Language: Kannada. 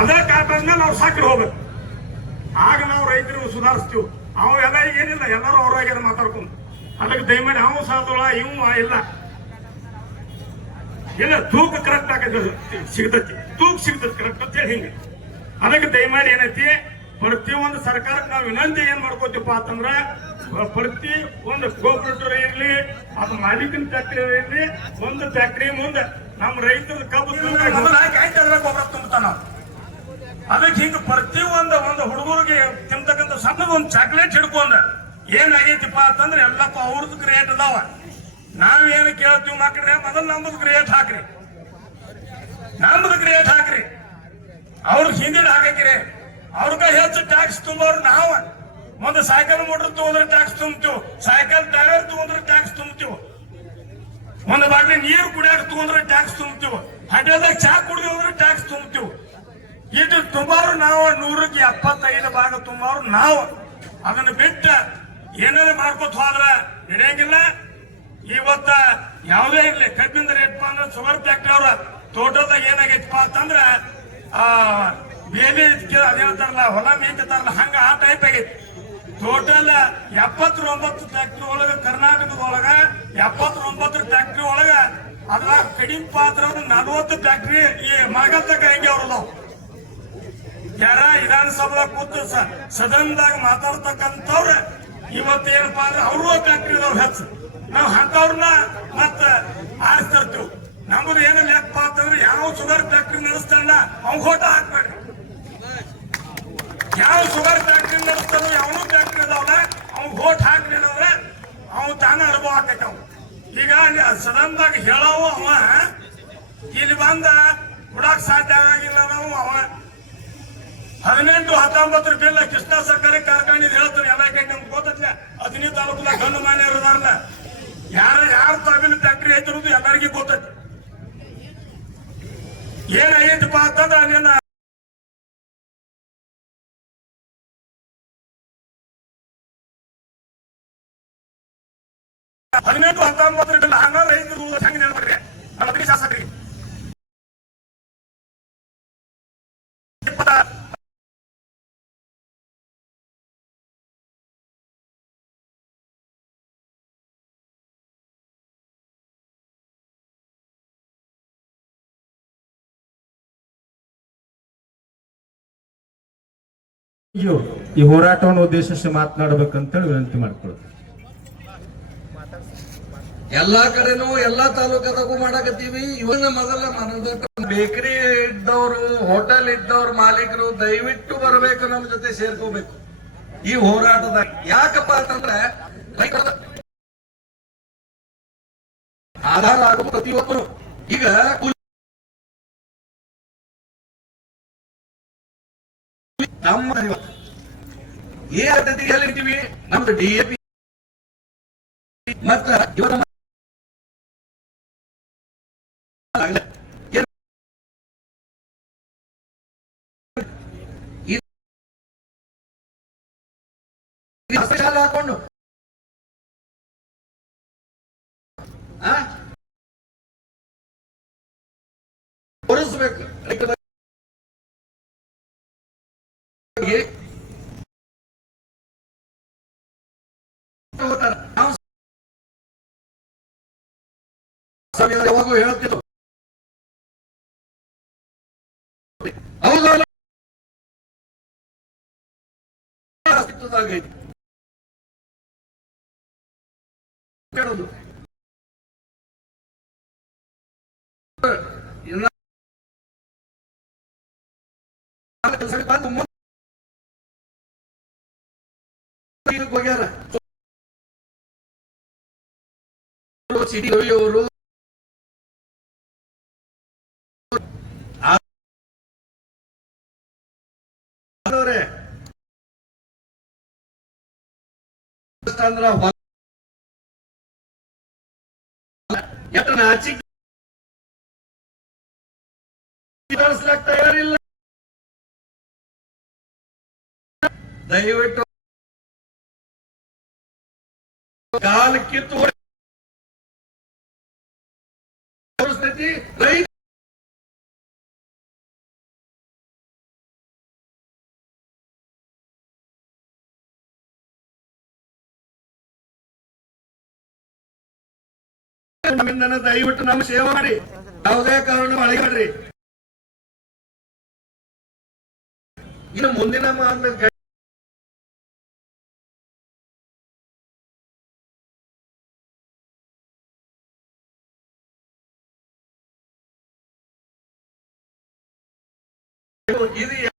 ಅದೇ ಕಾಟನ್ನ ನಾವು ಸಾಕಿ ಹೋಗ್ಬೇಕು. ಆಗ ನಾವು ರೈತರಿಗೆ ಸುಧಾರಿಸ್ತೀವಿ. ಅವ ಎಲ್ಲ ಏನಿಲ್ಲ, ಎಲ್ಲರೂ ಅವ್ರಾಗ್ಯಾರ ಮಾತಾಡ್ಕೊಂಡು. ಅದಕ್ಕೆ ದಯಮಾಡಿ ಅವ ಸಾಧೋಳ ಇವ ಇಲ್ಲ ತೂಕ ಕರೆಕ್ಟ್ ಸಿಗ್ತತಿ, ತೂಕ ಸಿಗ್ತತಿ ಕರೆಕ್ಟ್ ಅಂತ ಹೇಳಿ ಹಿಂಗೆ. ಅದಕ್ಕೆ ದಯಮಾಡಿ ಏನೈತಿ, ಪ್ರತಿ ಒಂದು ಸರ್ಕಾರಕ್ಕೆ ನಾವು ವಿನಂತಿ ಏನ್ ಮಾಡ್ಕೋತೀವಪ್ಪ ಅಂತಂದ್ರ, ಪ್ರತಿ ಒಂದು ಕೋಆಪರೇಟರ್ ಇರ್ಲಿ, ಅದು ಮಾಲೀಕನ ಫ್ಯಾಕ್ಟ್ರಿ ಇರ್ಲಿ, ಒಂದು ಫ್ಯಾಕ್ಟ್ರಿ ಮುಂದೆ ನಮ್ಮ ರೈತರ ಕಬ್ಬು ಗೊಬ್ಬರ ತುಂಬತಾನ. ಅದಕ್ಕೆ ಹಿಂಗ ಪ್ರತಿ ಒಂದು ಹುಡುಗರಿಗೆ ತಿಂತಕ್ಕಂಥ ಸಣ್ಣದ ಒಂದು ಚಾಕ್ಲೇಟ್ ಹಿಡ್ಕೊಂಡ ಏನಾಗೈತಿಪ್ಪ ಅಂತಂದ್ರೆ ಎಲ್ಲಪ್ಪ ಅವ್ರದ್ದು ಕ್ರಿಯೇಟ್ ಅದಾವ. ನಾವೇನು ಕೇಳ್ತೀವಿ ಮಕ್ಳ್ರೆ, ಮೊದಲು ನಮ್ಮದು ಕ್ರಿಯೇಟ್ ಹಾಕ್ರಿ, ನಮ್ಮದು ಕ್ರಿಯೇಟ್ ಹಾಕ್ರಿ. ಅವ್ರಿಗೆ ಹಿಂದಿನ ಹಾಕಿರಿ. ಅವ್ರಿಗೆ ಹೆಚ್ಚು ಟ್ಯಾಕ್ಸ್ ತುಂಬೋರು ನಾವು. ಒಂದು ಸೈಕಲ್ ಮೋಟರ್ ತಗೊಂಡ್ರೆ ಟ್ಯಾಕ್ಸ್ ತುಂಬ್ತೀವಿ, ಸೈಕಲ್ ಟೈರ್ ತಗೊಂಡ್ರೆ ಟ್ಯಾಕ್ಸ್ ತುಂಬ್ತೀವಿ, ಒಂದು ಬಾಟ್ಲಿ ನೀರು ಕುಡಿಯಾಕ ತಗೊಂಡ್ರೆ ಟ್ಯಾಕ್ಸ್ ತುಂಬ್ತೀವಿ, ಹಡ್ಡದಾಗ ಚಾ ಕುಡಿದು ಹೋದ್ರೆ ಟ್ಯಾಕ್ಸ್ ತುಂಬ್ತೀವಿ. ಇದು ತುಂಬಾರು ನಾವು 100ಕ್ಕೆ 75 ಭಾಗ ತುಂಬಾರು ನಾವು. ಅದನ್ನ ಬಿಟ್ಟ ಏನಾದ್ರು ಮಾಡ್ಕೊತ ಹೋದ್ರ ನಡೆಯಂಗಿಲ್ಲ. ಇವತ್ತ ಯಾವುದೇ ಇರ್ಲಿ, ಕಬ್ಬಿಂದ ರೇಟ್ಪ ಅಂದ್ರೆ ಶುಗರ್ ಫ್ಯಾಕ್ಟ್ರಿ ಅವ್ರ ತೋಟದಾಗ ಏನಾಗೈತಪ್ಪ ಅಂತಂದ್ರ ಬೇಲಿ ಅದೇಳ್ತಾರಲ್ಲ, ಹೊಲ ಮೇಯ್ತಾರಲ್ಲ, ಹಂಗ ಆ ಟೈಪ್ ಆಗೈತಿ. ಟೋಟಲ್ 79 ಫ್ಯಾಕ್ಟ್ರಿ ಒಳಗ, ಕರ್ನಾಟಕದೊಳಗ 79 ಫ್ಯಾಕ್ಟ್ರಿ ಒಳಗ ಅದ್ರ ಕಡಿಮೆ ಪಾತ್ರ 40 ಫ್ಯಾಕ್ಟ್ರಿ ಈ ಮಗಲ್ದಾಗ ಹೆಂಗೆ ಅವ್ರದಾವ್. ಯಾರ ವಿಧಾನಸಭಾದಾಗ ಕೂತು ಸದನದಾಗ ಮಾತಾಡ್ತಕ್ಕಂಥವ್ರ ಇವತ್ತೇನಪ್ಪಾ ಅಂದ್ರೆ ಅವರು ಫ್ಯಾಕ್ಟ್ರಿ ಅದಾವ್ ಹೆಚ್ಚು. ನಾವು ಅಂತವ್ರನ್ನ ಮತ್ತ ಆರಿಸ್ತಿರ್ತೀವಿ. ನಮ್ಮದು ಏನು ಲೆಕ್ಕಪ್ಪ ಅಂತಂದ್ರೆ, ಯಾವ ಶುಗರ್ ಫ್ಯಾಕ್ಟ್ರಿ ನಡೆಸ್ತಾನ ಅವ್ನ ಓಟ ಹಾಕ್ಬೇಡ್ರಿ. ಯಾವ ಶುಗರ್ ಫ್ಯಾಕ್ಟ್ರಿ ನಡೆಸ್ತಾನೋ, ಯಾವನು ಫ್ಯಾಕ್ಟ್ರಿ ಅದಾವಲ್ಲ ಅವ್ನ ಓಟ್ ಹಾಕ್ರಿ ಅಂದ್ರೆ ಅವ್ ತಾನ ಅನುಭವ ಆಕೈತಿ. ಅವ್ ಈಗ ಸದನದಾಗ ಹೇಳವು ಅವ ಇಲ್ಲಿ ಬಂದ ಕೊಡಾಕ್ ಸಾಧ್ಯ ಆಗಿಲ್ಲ. ನಾವು ಅವ 18-19 ಬಿಲ್ ಕೃಷ್ಣ ಸರ್ಕಾರಿ ಕಾರ್ಖಾನೆ ಹೇಳ್ತಾರೆ. ಎಲ್ಲ ಕೈ ನಮ್ಗೆ ಗೊತ್ತಲ್ಲ. 15 ತಾಲೂಕದಾಗ ಗಂಡು ಮಾನ್ಯ ಇರೋದಾರಲ್ಲ, ಯಾರ ತಾವಿನ ಫ್ಯಾಕ್ಟ್ರಿ ಐತಿರೋದು ಎಲ್ಲರಿಗೂ ಗೊತ್ತೈತಿ. ಏನಾಗೈತಪ್ಪ ಅಂತಂದ್ರೆ ಅದೇನ 18-19 ಬಿಲ್ ಹಂಗ ರೈತರು ಹೆಂಗ್ ನೆನ್ಬಿಡ್ರಿ ನಮ್ಮ ಶಾಸಕರಿಗೆ. ಈ ಹೋರಾಟವನ್ನು ಉದ್ದೇಶಿಸಿ ಮಾತನಾಡಬೇಕಂತೇಳಿ ವಿನಂತಿ ಮಾಡ್ಕೊಳ್ತೀವಿ. ಎಲ್ಲಾ ಕಡೆನೂ ಎಲ್ಲಾ ತಾಲೂಕದಾಗೂ ಮಾಡಕತ್ತೀವಿ. ಇವನ್ನ ಮೊದಲ ಬೇಕರಿ ಇದ್ದವರು, ಹೋಟೆಲ್ ಇದ್ದವ್ರ ಮಾಲೀಕರು ದಯವಿಟ್ಟು ಬರಬೇಕು, ನಮ್ಮ ಜೊತೆ ಸೇರ್ಕೋಬೇಕು ಈ ಹೋರಾಟದಾಗ. ಯಾಕಪ್ಪ ಅಂತಂದ್ರೆ ಆಧಾರ ಆಗುವ ಪ್ರತಿಯೊಬ್ಬರು ಈಗ ನಮ್ಮ ಏನಿದ್ದೀವಿ, ನಮ್ದು DAP ಮತ್ತ ಇವರ ಹಾಕೊಂಡು ತೋರಿಸ್ಬೇಕು. ಯಾವಾಗೂ ಹೇಳ್ತಿದ್ರು ಹೋಗ್ಯಾರ ಸಿಟಿ ಅವರು ಅಂದ್ರ ತಯಾರಿಲ್ಲ. ದಯವಿಟ್ಟು ಕಾಲ ಕಿತ್ತು ಪರಿಸ್ಥಿತಿ ನಮ್ಮಿಂದ ದಯವಿಟ್ಟು ನಮ್ಮ ಸೇವೆ ಮಾಡಿ, ಯಾವುದೇ ಕಾರಣ ಅಳಿಬೇಡ್ರಿ. ಇನ್ನು ಮುಂದಿನ ಇದು